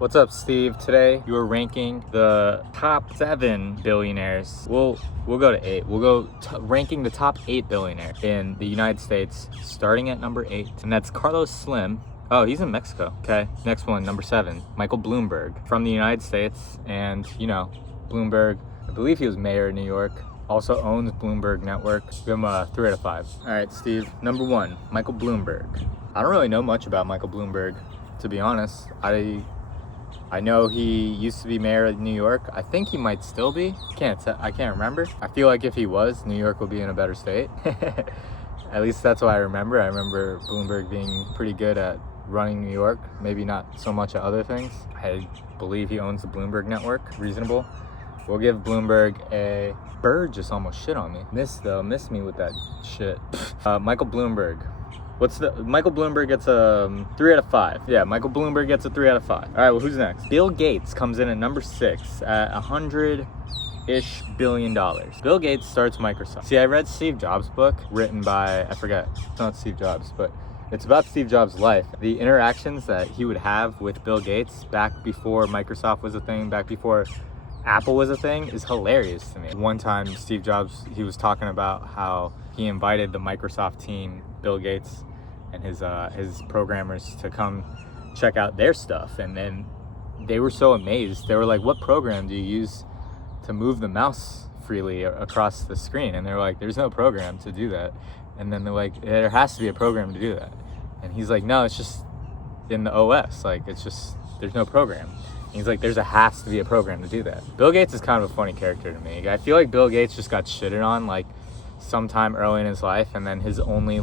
What's up, Steve? Today you are ranking the top 7 billionaires. We'll go to 8. We'll go ranking the top 8 billionaires in the United States, starting at number 8, and that's Carlos Slim. Oh, he's in Mexico. Okay, next one, number 7, Michael Bloomberg from the United States, and Bloomberg. I believe he was mayor of New York. Also owns Bloomberg Network. Give him a 3 out of 5. All right, Steve. Number 1, Michael Bloomberg. I don't really know much about Michael Bloomberg, to be honest. I know he used to be mayor of New York. I think he might still be. I can't remember. I feel like if he was, New York would be in a better state. At least that's what I remember. I remember Bloomberg being pretty good at running New York. Maybe not so much at other things. I believe he owns the Bloomberg Network. Reasonable. We'll give Bloomberg a... Bird just almost shit on me. Missed me with that shit. Michael Bloomberg. Michael Bloomberg gets a 3 out of 5. Yeah, Michael Bloomberg gets a 3 out of 5. All right, well, who's next? Bill Gates comes in at number 6 at $100-ish billion. Bill Gates starts Microsoft. See, I read Steve Jobs' book written by, I forget, it's not Steve Jobs, but it's about Steve Jobs' life. The interactions that he would have with Bill Gates back before Microsoft was a thing, back before Apple was a thing, is hilarious to me. One time, Steve Jobs, he was talking about how he invited the Microsoft team, Bill Gates, and his programmers to come check out their stuff, and then they were so amazed. They were like, "What program do you use to move the mouse freely across the screen?" And they're like, "There's no program to do that." And then they're like, "There has to be a program to do that." And he's like, "No, it's just in the OS. Like, it's just, there's no program." And he's like, has to be a program to do that. Bill Gates is kind of a funny character to me. I feel like Bill Gates just got shitted on like sometime early in his life, and then his only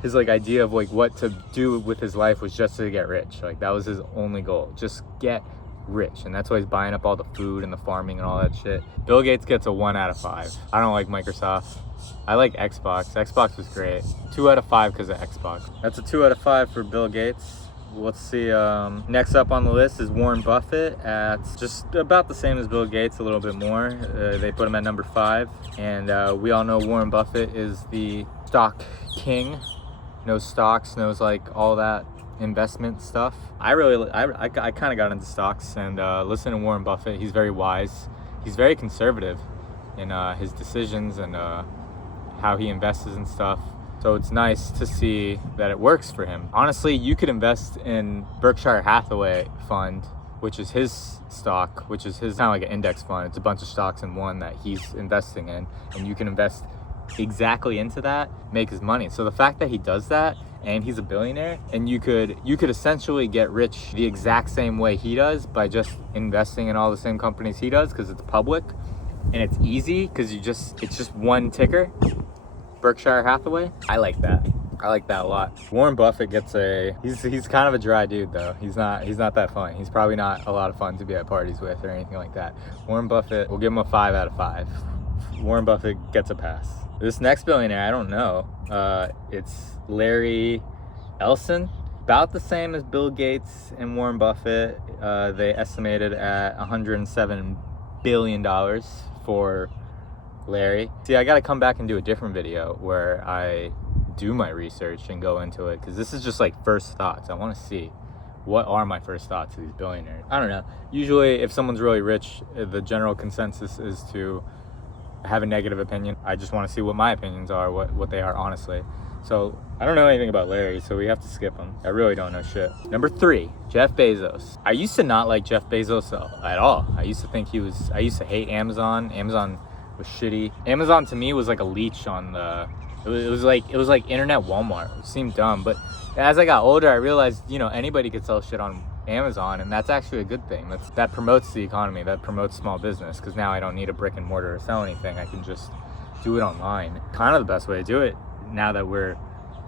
his idea of like what to do with his life was just to get rich. Like, that was his only goal, just get rich. And that's why he's buying up all the food and the farming and all that shit. Bill Gates gets a 1 out of 5. I don't like Microsoft. I like Xbox. Xbox was great. 2 out of 5 because of Xbox. That's a 2 out of 5 for Bill Gates. Let's see, next up on the list is Warren Buffett at just about the same as Bill Gates, a little bit more. They put him at number 5. And we all know Warren Buffett is the stock king. Knows stocks, knows like all that investment stuff. I kind of got into stocks and listen to Warren Buffett. He's very wise. He's very conservative in his decisions and how he invests and stuff. So it's nice to see that it works for him. Honestly, you could invest in Berkshire Hathaway fund, which is his stock, which is his kind of like an index fund. It's a bunch of stocks in one that he's investing in, and you can invest exactly into that, make his money. So the fact that he does that, and he's a billionaire, and you could essentially get rich the exact same way he does by just investing in all the same companies he does, because it's public and it's easy, because it's just one ticker, Berkshire Hathaway. I like that a lot. Warren Buffett gets he's kind of a dry dude though. He's not that fun. He's probably not a lot of fun to be at parties with or anything like that. Warren Buffett, we'll give him a 5 out of 5. Warren Buffett gets a pass. This next billionaire, I don't know. It's Larry Ellison. About the same as Bill Gates and Warren Buffett. They estimated at $107 billion for Larry. See, I got to come back and do a different video where I do my research and go into it, because this is just like first thoughts. I want to see what are my first thoughts of these billionaires. I don't know. Usually if someone's really rich, the general consensus is to have a negative opinion. I just want to see what my opinions are, what they are honestly. So I don't know anything about Larry, so we have to skip him. I really don't know shit. Number 3, Jeff Bezos. I used to not like Jeff Bezos at all. I used to hate Amazon. Amazon was shitty. Amazon to me was like a leech on it was like internet Walmart. It seemed dumb, but as I got older, I realized, anybody could sell shit on Amazon, and that's actually a good thing. That promotes the economy, that promotes small business, because now I don't need a brick and mortar to sell anything. I can just do it online. Kind of the best way to do it now that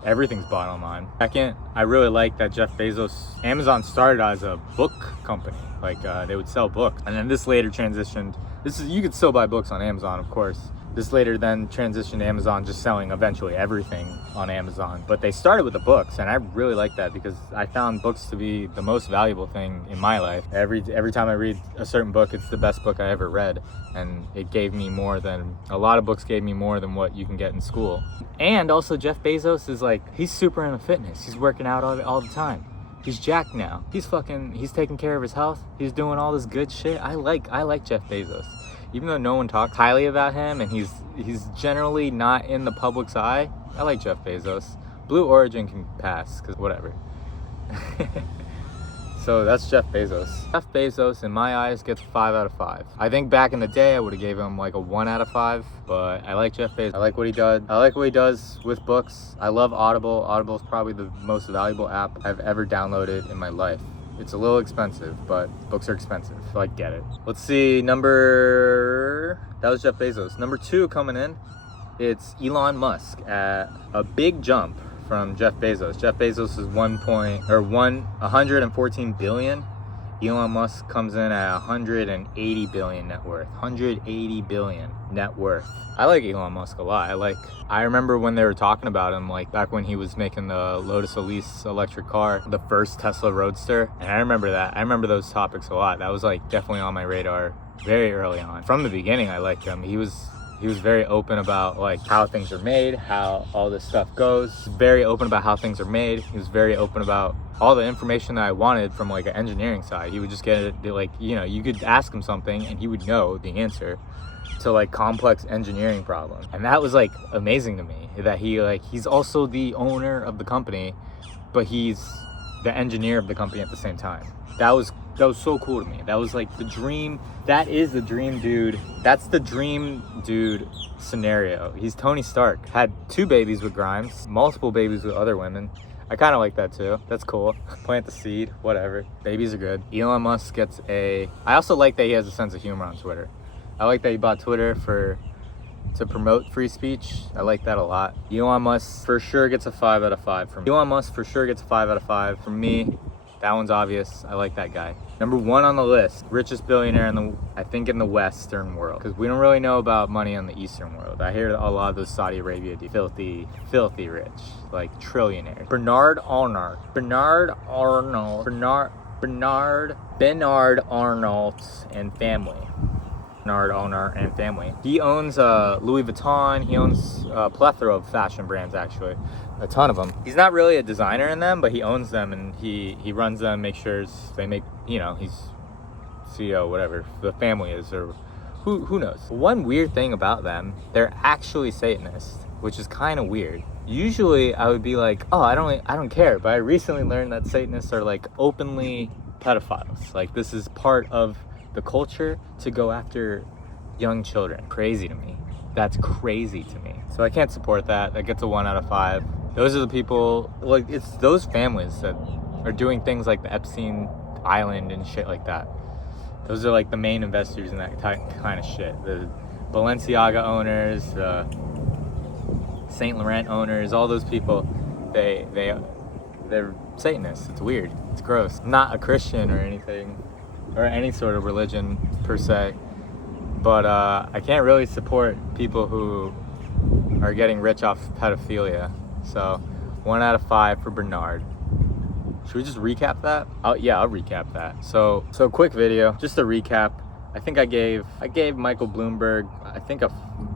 everything's bought online. Second, I really like that Jeff Bezos, Amazon started as a book company. Like they would sell books, and then this later transitioned. You could still buy books on Amazon, of course. This later then transitioned to Amazon just selling eventually everything on Amazon. But they started with the books, and I really like that, because I found books to be the most valuable thing in my life. Every time I read a certain book, it's the best book I ever read, and it gave me more than, a lot of books gave me more than what you can get in school. And also Jeff Bezos is like, he's super into fitness. He's working out all the time. He's jacked now. He's taking care of his health. He's doing all this good shit. I like Jeff Bezos. Even though no one talks highly about him and he's generally not in the public's eye, I like Jeff Bezos. Blue Origin can pass, because whatever. So that's Jeff Bezos. Jeff Bezos, in my eyes, gets a 5 out of 5. I think back in the day, I would have gave him like a 1 out of 5, but I like Jeff Bezos. I like what he does. I like what he does with books. I love Audible. Audible is probably the most valuable app I've ever downloaded in my life. It's a little expensive, but books are expensive, so I get it. Let's see, that was Jeff Bezos. Number 2 coming in, it's Elon Musk at a big jump from Jeff Bezos. Jeff Bezos is 114 billion. Elon Musk comes in at 180 billion net worth. 180 billion net worth. I like Elon Musk a lot. I remember when they were talking about him, like back when he was making the Lotus Elise electric car, the first Tesla Roadster. And I remember that. I remember those topics a lot. That was like definitely on my radar very early on. From the beginning, I liked him. He was very open about like how things are made, how all this stuff goes. Very open about how things are made. He was very open about all the information that I wanted from like an engineering side. He would just get it, like, you know, you could ask him something and he would know the answer to like complex engineering problems. And that was like amazing to me, that he's also the owner of the company, but he's the engineer of the company at the same time. That was so cool to me. That was like the dream. That is the dream dude. That's the dream dude scenario. He's Tony Stark. Had 2 babies with Grimes, multiple babies with other women. I kind of like that too. That's cool. Plant the seed, whatever. Babies are good. Elon Musk gets I also like that he has a sense of humor on Twitter. I like that he bought Twitter to promote free speech. I like that a lot. Elon Musk for sure gets a 5 out of 5 from me. Elon Musk for sure gets a 5 out of 5 from me. That one's obvious. I like that guy. Number 1 on the list, richest billionaire in the Western world. Because we don't really know about money in the Eastern world. I hear a lot of those Saudi Arabia filthy rich, like trillionaires. Bernard Arnault and family. Bernard Arnault and family. He owns Louis Vuitton. He owns a plethora of fashion brands, actually. A ton of them. He's not really a designer in them, but he owns them and he runs them, makes sure they make, you know, he's CEO, whatever the family is, or who knows. One weird thing about them, they're actually Satanists, which is kind of weird. Usually I would be like, oh, I don't care, but I recently learned that Satanists are like openly pedophiles. Like this is part of the culture to go after young children. Crazy to me. That's crazy to me. So I can't support that. That gets a 1 out of 5. Those are the people, like, it's those families that are doing things like the Epstein Island and shit like that. Those are like the main investors in that kind of shit. The Balenciaga owners, the Saint Laurent owners, all those people, they're Satanists. It's weird. It's gross. I'm not a Christian or anything, or any sort of religion per se, but I can't really support people who are getting rich off pedophilia. So 1 out of 5 for Bernard. Should we just recap that? Yeah, I'll recap that. So quick video, just a recap. I think I gave Michael Bloomberg,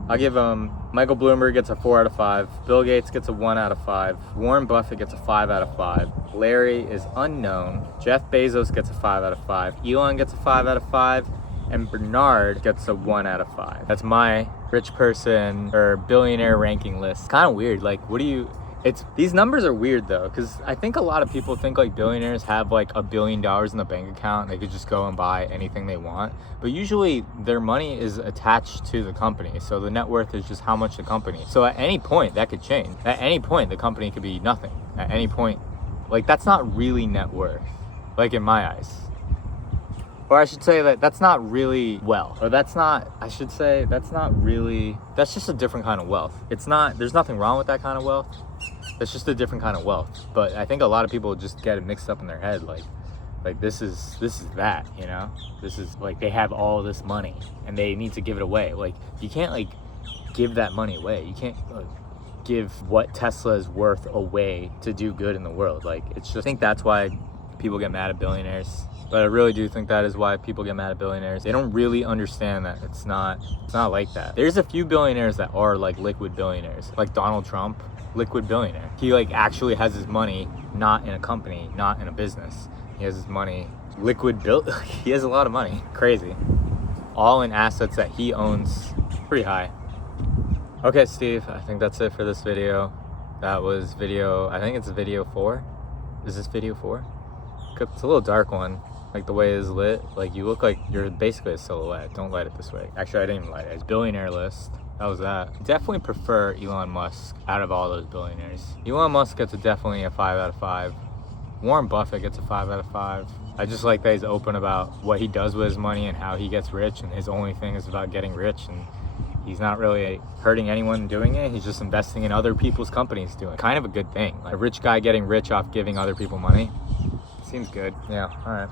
I'll give him, Michael Bloomberg gets a 4 out of 5. Bill Gates gets a 1 out of 5. Warren Buffett gets a 5 out of 5. Larry is unknown. Jeff Bezos gets a 5 out of 5. Elon gets a 5 out of 5. And Bernard gets a 1 out of 5. That's my rich person or billionaire ranking list. Kind of weird. Like, these numbers are weird though, because I think a lot of people think like billionaires have like $1 billion in the bank account and they could just go and buy anything they want. But usually their money is attached to the company. So the net worth is just how much the company. So at any point that could change. At any point the company could be nothing. At any point, like that's not really net worth, like in my eyes. Or I should say that's not really wealth. Or that's not just a different kind of wealth. There's nothing wrong with that kind of wealth. It's just a different kind of wealth. But I think a lot of people just get it mixed up in their head. Like this is that, you know? This is like they have all this money and they need to give it away. Like you can't like give that money away. You can't give what Tesla is worth away to do good in the world. Like it's just, I think that's why people get mad at billionaires. But I really do think that is why people get mad at billionaires. They don't really understand that it's not like that. There's a few billionaires that are like liquid billionaires, like Donald Trump. liquid billionaire. He like actually has his money not in a company, not in a business. He has his money liquid he has a lot of money. Crazy. All in assets that he owns. Pretty high. Okay, Steve, I think that's it for this video. That was video, I think it's video 4. Is this video 4? It's a little dark one. Like the way it's lit, like you look like you're basically a silhouette. Don't light it this way. Actually, I didn't even light it. It's billionaire list. That was that. Definitely prefer Elon Musk out of all those billionaires. Elon Musk gets definitely a 5 out of 5. Warren Buffett gets a 5 out of 5. I just like that he's open about what he does with his money and how he gets rich, and his only thing is about getting rich, and he's not really hurting anyone doing it. He's just investing in other people's companies doing it. Kind of a good thing. Like a rich guy getting rich off giving other people money. Seems good. Yeah, all right.